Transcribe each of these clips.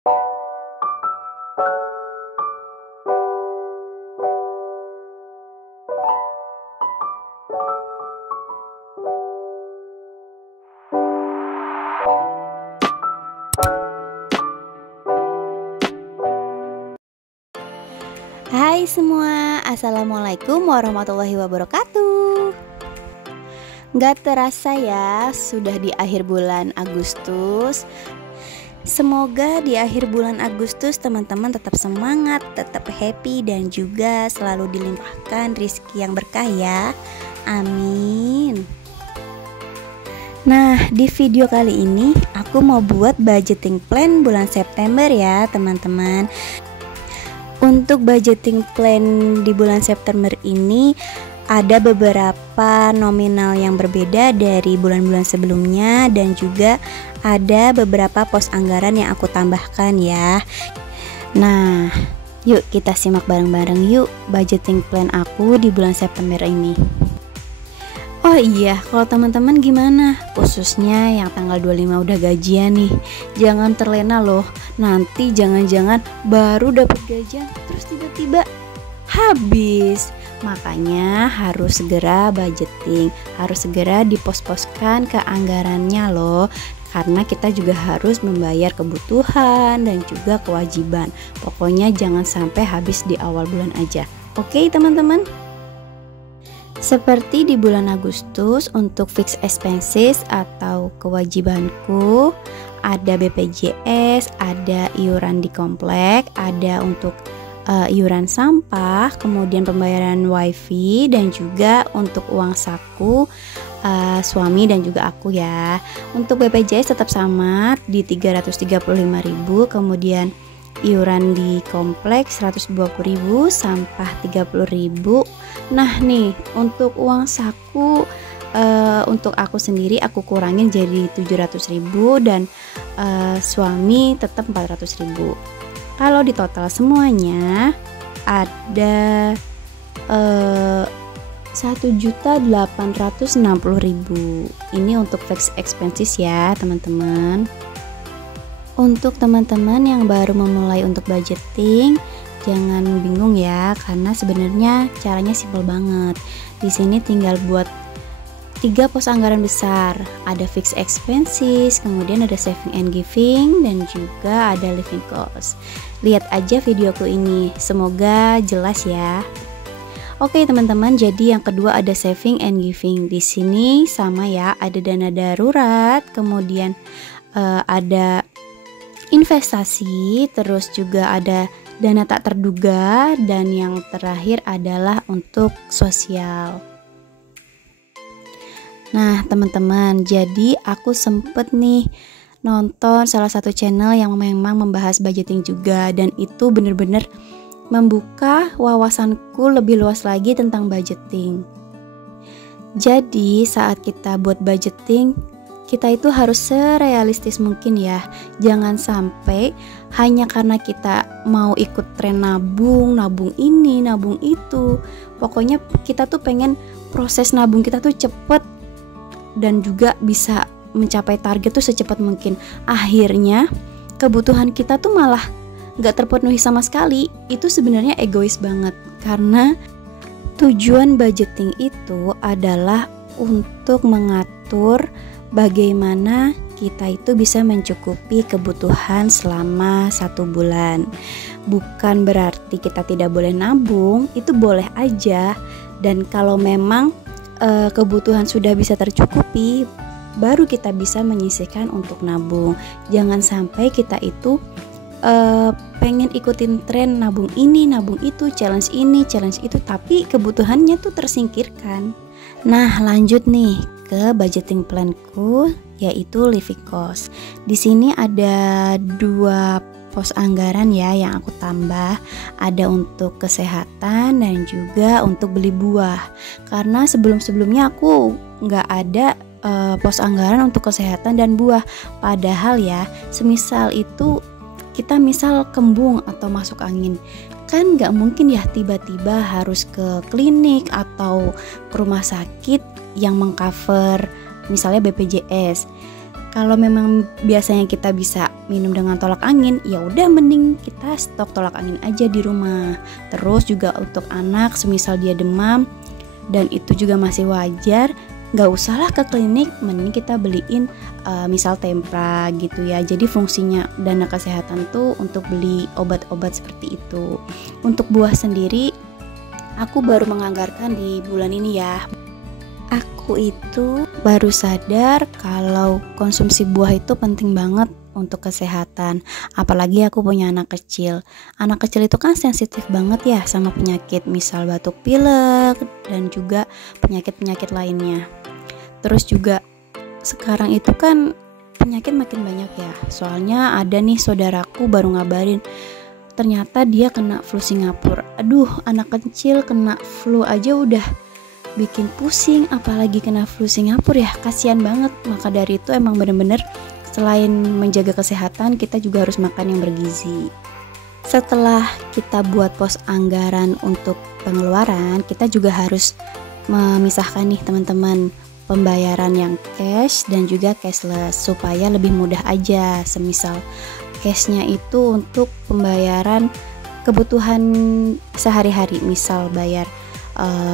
Hai semua, Assalamualaikum warahmatullahi wabarakatuh. Gak terasa ya, sudah di akhir bulan Agustus. Semoga di akhir bulan Agustus teman-teman tetap semangat, tetap happy, dan juga selalu dilimpahkan rezeki yang berkah ya. Amin. Nah, di video kali ini aku mau buat budgeting plan bulan September ya teman-teman. Untuk budgeting plan di bulan September ini ada beberapa nominal yang berbeda dari bulan-bulan sebelumnya, dan juga ada beberapa pos anggaran yang aku tambahkan ya. Nah, yuk kita simak bareng-bareng yuk budgeting plan aku di bulan September ini. Oh iya, kalau teman-teman gimana? Khususnya yang tanggal 25 udah gajian nih, jangan terlena loh. Nanti jangan-jangan baru dapat gajian terus tiba-tiba habis. Makanya harus segera budgeting, harus segera dipos-poskan ke anggarannya loh. Karena kita juga harus membayar kebutuhan dan juga kewajiban. Pokoknya jangan sampai habis di awal bulan aja. Oke teman-teman? Seperti di bulan Agustus, untuk fixed expenses atau kewajibanku ada BPJS, ada iuran di komplek, ada untuk iuran sampah, kemudian pembayaran wifi, dan juga untuk uang saku suami dan juga aku ya. Untuk BPJS tetap sama di 335.000, kemudian iuran di kompleks 120.000, sampah 30.000. Nah nih, untuk uang saku untuk aku sendiri aku kurangin jadi 700.000, dan suami tetap 400.000. Kalau di total semuanya ada 1.860.000. Ini untuk fixed expenses ya teman-teman. Untuk teman-teman yang baru memulai untuk budgeting, jangan bingung ya, karena sebenarnya caranya simpel banget. Di sini tinggal buat 3 pos anggaran besar. Ada fixed expenses, kemudian ada saving and giving, dan juga ada living cost. Lihat aja videoku ini, semoga jelas ya. Oke teman-teman, jadi yang kedua ada saving and giving. Di sini sama ya, ada dana darurat, kemudian ada investasi, terus juga ada dana tak terduga, dan yang terakhir adalah untuk sosial. Nah teman-teman, jadi aku sempet nih nonton salah satu channel yang memang membahas budgeting juga, dan itu bener-bener membuka wawasanku lebih luas lagi tentang budgeting. Jadi saat kita buat budgeting, kita itu harus serealistis mungkin ya. Jangan sampai hanya karena kita mau ikut tren nabung ini, nabung itu. Pokoknya kita tuh pengen proses nabung kita tuh cepet dan juga bisa mencapai target tuh secepat mungkin. Akhirnya kebutuhan kita tuh malah gak terpenuhi sama sekali. Itu sebenarnya egois banget, karena tujuan budgeting itu adalah untuk mengatur bagaimana kita itu bisa mencukupi kebutuhan selama 1 bulan. Bukan berarti kita tidak boleh nabung, itu boleh aja. Dan kalau memang kebutuhan sudah bisa tercukupi, baru kita bisa menyisihkan untuk nabung. Jangan sampai kita itu pengen ikutin tren nabung ini, nabung itu, challenge ini, challenge itu, tapi kebutuhannya tuh tersingkirkan. Nah lanjut nih ke budgeting planku, yaitu living cost. Di sini ada 2 pos anggaran ya yang aku tambah. Ada untuk kesehatan dan juga untuk beli buah. Karena sebelum-sebelumnya aku nggak ada pos anggaran untuk kesehatan dan buah. Padahal ya, semisal itu kita misal kembung atau masuk angin, kan nggak mungkin ya tiba-tiba harus ke klinik atau ke rumah sakit yang mengcover misalnya BPJS. Kalau memang biasanya kita bisa minum dengan tolak angin, ya udah mending kita stok tolak angin aja di rumah. Terus juga untuk anak semisal dia demam dan itu juga masih wajar, nggak usahlah ke klinik, mending kita beliin misal tempra gitu ya. Jadi fungsinya dana kesehatan tuh untuk beli obat-obat seperti itu. Untuk buah sendiri aku baru menganggarkan di bulan ini ya. Aku itu baru sadar kalau konsumsi buah itu penting banget untuk kesehatan. Apalagi aku punya anak kecil. Anak kecil itu kan sensitif banget ya sama penyakit, misal batuk pilek dan juga penyakit-penyakit lainnya. Terus juga sekarang itu kan penyakit makin banyak ya. Soalnya ada nih saudaraku baru ngabarin, ternyata dia kena flu Singapura. Aduh, anak kecil kena flu aja udah bikin pusing, apalagi kena flu Singapura ya, kasihan banget. Maka dari itu emang bener-bener selain menjaga kesehatan, kita juga harus makan yang bergizi. Setelah kita buat pos anggaran untuk pengeluaran, kita juga harus memisahkan nih teman-teman, pembayaran yang cash dan juga cashless supaya lebih mudah aja. Semisal cashnya itu untuk pembayaran kebutuhan sehari-hari, misal bayar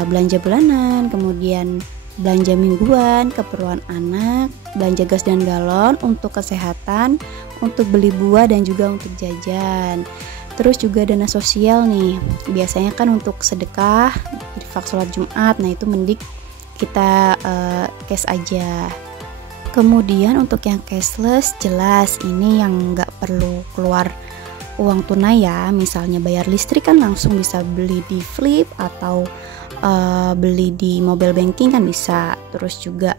belanja bulanan, kemudian belanja mingguan, keperluan anak, belanja gas dan galon, untuk kesehatan, untuk beli buah dan juga untuk jajan. Terus juga dana sosial nih, biasanya kan untuk sedekah, infak sholat Jumat, nah itu mending kita cash aja. Kemudian untuk yang cashless, jelas ini yang nggak perlu keluar uang tunai ya. Misalnya bayar listrik kan langsung bisa beli di Flip atau beli di mobile banking kan bisa. Terus juga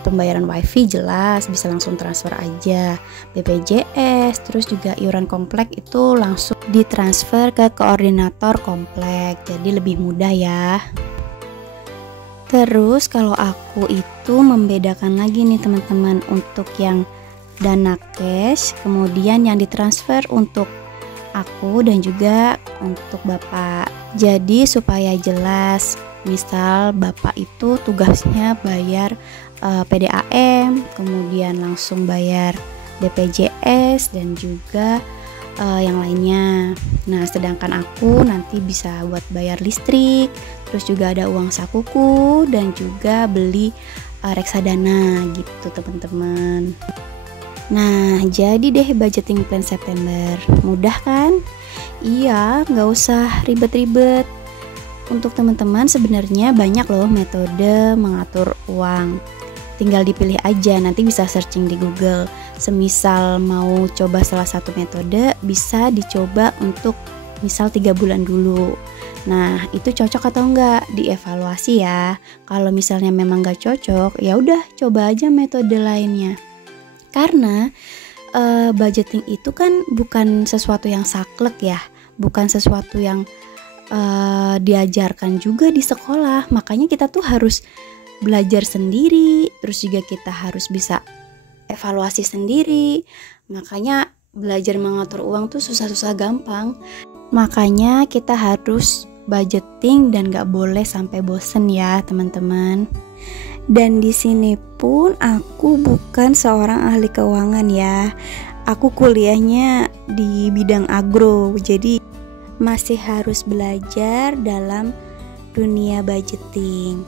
pembayaran wifi jelas bisa langsung transfer aja, BPJS, terus juga iuran komplek itu langsung ditransfer ke koordinator komplek, jadi lebih mudah ya. Terus kalau aku itu membedakan lagi nih teman-teman, untuk yang dana cash, kemudian yang ditransfer untuk aku dan juga untuk bapak. Jadi supaya jelas, misal bapak itu tugasnya bayar PDAM, kemudian langsung bayar BPJS dan juga yang lainnya. Nah, sedangkan aku nanti bisa buat bayar listrik, terus juga ada uang sakuku dan juga beli reksadana gitu teman-teman. Nah, jadi deh budgeting plan September. Mudah kan? Iya, nggak usah ribet-ribet. Untuk teman-teman sebenarnya banyak loh metode mengatur uang. Tinggal dipilih aja, nanti bisa searching di Google. Semisal mau coba salah satu metode, bisa dicoba untuk misal 3 bulan dulu. Nah, itu cocok atau enggak? Dievaluasi ya. Kalau misalnya memang nggak cocok, ya udah coba aja metode lainnya. Karena budgeting itu kan bukan sesuatu yang saklek ya, bukan sesuatu yang diajarkan juga di sekolah. Makanya kita tuh harus belajar sendiri, terus juga kita harus bisa evaluasi sendiri. Makanya belajar mengatur uang tuh susah-susah gampang. Makanya kita harus budgeting dan gak boleh sampai bosen ya teman-teman. Dan di sini pun aku bukan seorang ahli keuangan ya. Aku kuliahnya di bidang agro, jadi masih harus belajar dalam dunia budgeting.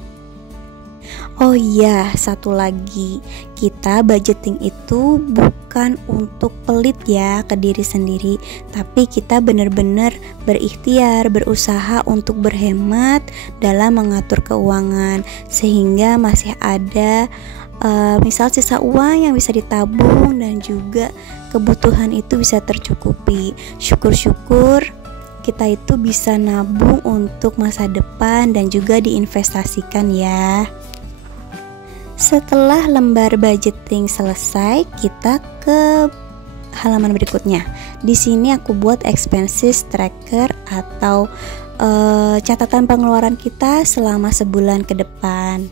Oh iya, satu lagi, kita budgeting itu bukan untuk pelit ya ke diri sendiri, tapi kita benar-benar berikhtiar, berusaha untuk berhemat dalam mengatur keuangan, sehingga masih ada misal sisa uang yang bisa ditabung dan juga kebutuhan itu bisa tercukupi. Syukur-syukur kita itu bisa nabung untuk masa depan dan juga diinvestasikan ya. Setelah lembar budgeting selesai, kita ke halaman berikutnya. Di sini aku buat expenses tracker atau catatan pengeluaran kita selama sebulan ke depan.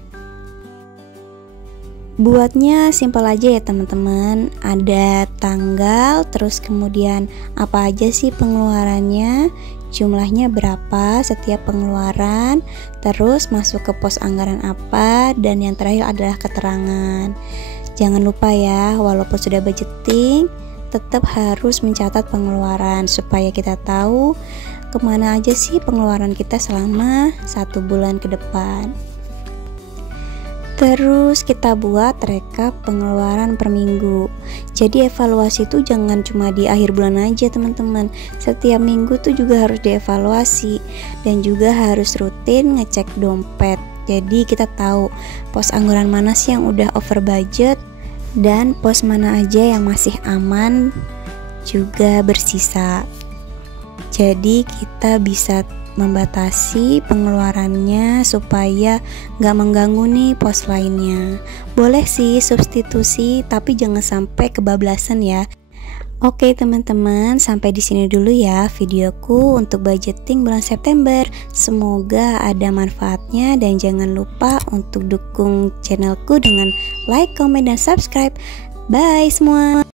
Buatnya simpel aja ya teman-teman. Ada tanggal, terus kemudian apa aja sih pengeluarannya, jumlahnya berapa setiap pengeluaran, terus masuk ke pos anggaran apa, dan yang terakhir adalah keterangan. Jangan lupa ya, walaupun sudah budgeting, tetap harus mencatat pengeluaran supaya kita tahu kemana aja sih pengeluaran kita selama 1 bulan ke depan. Terus kita buat rekap pengeluaran per minggu. Jadi evaluasi itu jangan cuma di akhir bulan aja teman-teman. Setiap minggu tuh juga harus dievaluasi dan juga harus rutin ngecek dompet. Jadi kita tahu pos anggaran mana sih yang udah over budget dan pos mana aja yang masih aman juga bersisa. Jadi kita bisa membatasi pengeluarannya supaya nggak mengganggu nih pos lainnya. Boleh sih substitusi, tapi jangan sampai kebablasan ya. Oke teman-teman, sampai di sini dulu ya videoku untuk budgeting bulan September. Semoga ada manfaatnya dan jangan lupa untuk dukung channelku dengan like, comment, dan subscribe. Bye semua.